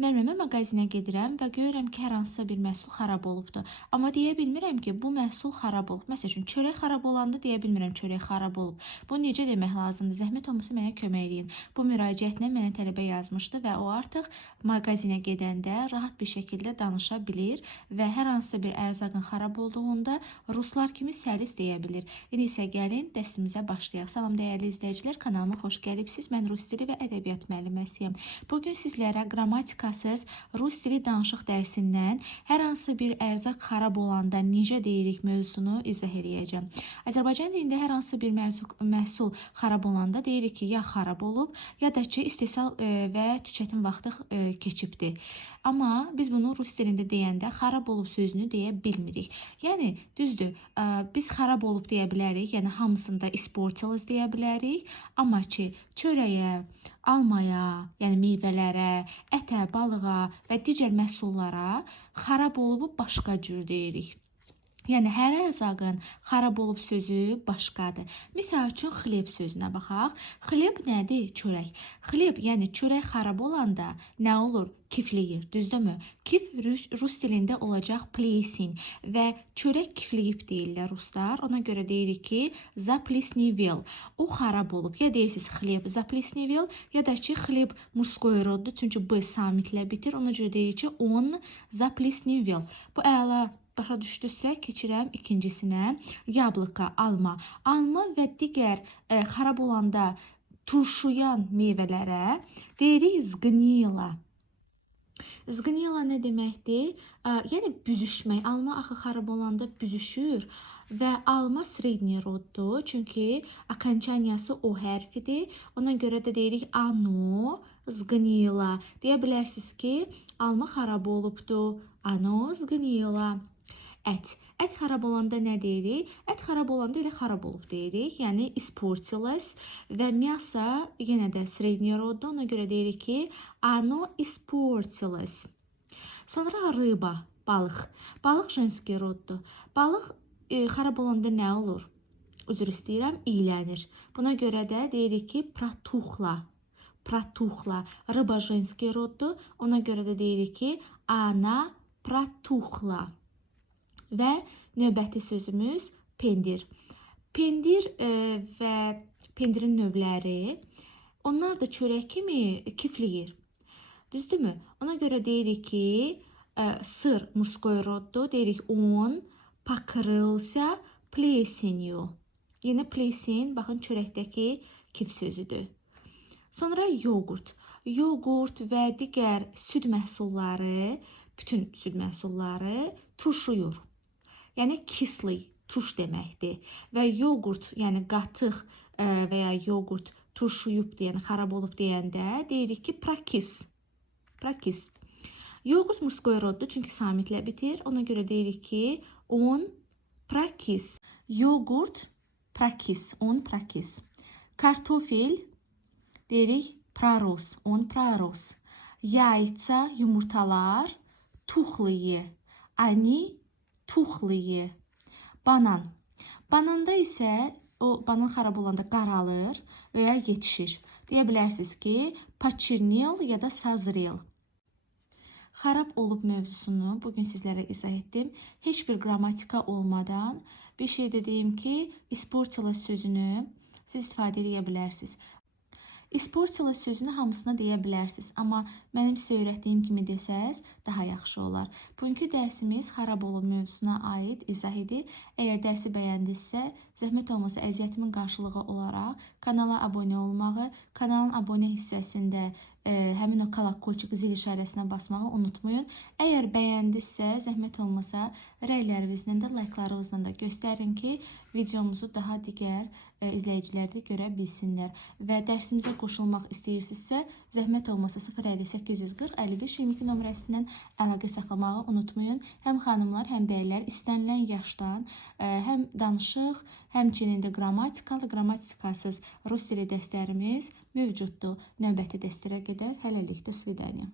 Mən mağazinə gedirəm və görürəm ki, hər hansısa bir məhsul xarab olubdur. Amma deyə bilmirəm ki, bu məhsul xarab olub. Məsəl üçün, çörək xarab olanda deyə bilmirəm çörək xarab olub. Bu necə demək lazımdır? Zəhmət olmasa mənə kömək eləyin. Bu müraciətlə mənə tələbə yazmışdı və o artıq mağazinə gedəndə rahat bir şəkildə danışa bilir və hər hansısa bir ərzaqın xarab olduğunda ruslar kimi səlis deyə bilir. İndi isə gəlin dərsimizə başlayaq. Salam dəyərli izləyicilər, kanalıma xoş gəlibsiniz. Mən rus dili və ədəbiyyat müəlliməsiyəm. Bugün sizlərə qrammatikasız rus dili danışıq dərsindən hər hansı bir ərzaq xarab olanda necə deyirik mövzusunu izah edəcəm. Azərbaycan dilində hər hansı bir məhsul xarab olanda deyirik ki, ya xarab olub, ya da ki, istehsal və tüketim vaxtı keçibdir. Amma biz bunu rus dilində deyəndə xarab olub sözünü deyə bilmirik. Yəni, düzdür, biz xarab olub deyə bilərik, yəni hamısında isportilus deyə bilərik. Amma ki, çörəyə, almaya, yəni meyvələrə, ətə, balığa və digər məhsullara xarab olubu başqa cür deyirik. Yəni, hər ərzaqın xarab olub sözü başqadır. Misal üçün, xleb sözünə baxaq. Xleb nədir? Çörək. Xleb, yəni çörək xarab olanda nə olur? Kifliyir, düzdürmü? Kif rus dilində olacaq plesin və çörək kifliyib deyirlər ruslar. Ona görə deyirik ki, zaplesnivel. O xarab olub. Ya deyirsiniz xleb zaplesnivel, ya da ki, xleb murskoy roddur. Çünki B samitlə bitir. Ona görə deyirik ki, on zaplesnivel. Bu əla başa düşdüsə, keçirəm ikincisinə. Yablika, alma. Alma və digər xarab olanda turşuyan meyvələrə deyirik zgnila. Zgnila nə deməkdir? Yəni büzüşmək. Alma axı xarab olanda büzüşür və alma sredni roddur. Çünki akançaniyası o hərfidir. Ona görə də deyirik ano zgnila. Deyə bilərsiniz ki, alma xarab olubdur. Ano zgnila. Ət. Ət xarab olanda nə deyirik? Ət xarab olanda elə xarab olub deyirik. Yəni isportilus və мясо yenə də sredni roddur. Ona görə deyirik ki, ano isportilus. Sonra rıba, balıq. Balıq jenski roddur. Balıq xarab olanda nə olur? Üzr istəyirəm, iylənir. Buna görə də deyirik ki, pratuxla. Pratuxla. Rıba jenski roddur. Ona görə də deyirik ki, ana pratuxla. Və növbəti sözümüz pendir. Pendir və pendirin növləri, onlar da çörək kimi kifliyir. Düzdürmü? Ona görə deyirik ki, sır murskoy roddur. Deyirik on покрылся плесенью. Yine plesin, baxın çörəkdəki kif sözüdür. Sonra yoğurt. Yoğurt və digər süd məhsulları, bütün süd məhsulları turşuyur. Yəni kisli, turş deməkdir. Və yoğurt, yəni qatıq və ya yoğurt turşuyub deyən, xarab olub deyəndə deyirik ki, prakis. Prakis. Yoğurt murskoy roddur, çünki samitlə bitir. Ona görə deyirik ki, on prakis. Yoğurt prakis, on prakis. Kartofel deyirik praros, on praros. Yayça, yumurtalar тухлые. Они тухлые. Banan. Bananda isə o banan xarab olanda qaralır və ya yetişir. Deyə bilərsiniz ki, почернел ya da sazrel. Xarab olub mövzusunu bugün sizlərə izah etdim. Heç bir qrammatika olmadan bir şey dediyim ki, isportilus sözünü siz istifadə edə bilərsiniz. İsportilus sözünü hamısına deyə bilərsiniz, amma mənim sizə öyrətdiyim kimi desəz daha yaxşı olar. Bugünkü dərsimiz xarab olub mövzusuna aid izah idi. Əgər dərsi bəyəndinizsə, zəhmət olmasa əziyyətimin qarşılığı olaraq kanala abunə olmağı, kanalın abunə hissəsində həmin o kolokольчик zil işarəsinə basmağı unutmayın. Əgər bəyəndinizsə, zəhmət olmasa rəylərinizlə də, likelarınızla da göstərin ki, videomuzu daha digər izləyicilər də görə bilsinlər. Və dərsimizə qoşulmaq istəyirsinizsə, zəhmət olmasa 05840 55 22 nömrəsindən əlaqə saxlamağı unutmayın. Həm xanımlar, həm bəylər istənilən yaşdan həm danışıq, həmçinin də qrammatikalı, qrammatikasız rus dili dərslərimiz mövcuddur. Növbəti dərslərə qədər hələlik, do svidaniya.